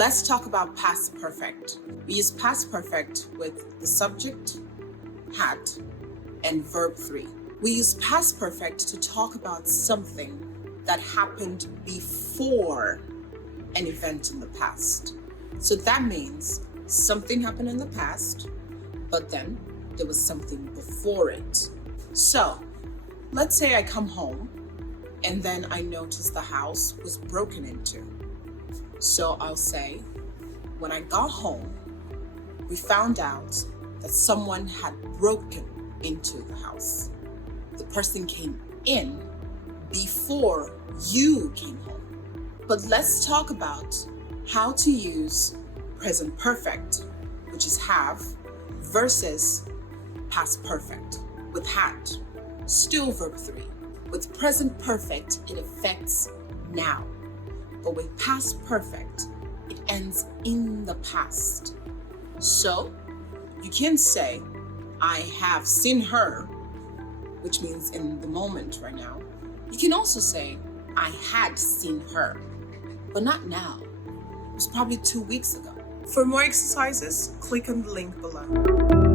Let's talk about past perfect. We use past perfect with the subject, had, and verb 3. We use past perfect to talk about something that happened before an event in the past. So that means something happened in the past, but then there was something before it. So let's say I come home and then I notice the house was broken into. So I'll say, when I got home, we found out that someone had broken into the house. The person came in before you came home. But let's talk about how to use present perfect, which is have, versus past perfect with had. Still verb 3. With present perfect, it affects now. But with past perfect, it ends in the past. So you can say, I have seen her, which means in the moment right now. You can also say, I had seen her, but not now. It was probably 2 weeks ago. For more exercises, click on the link below.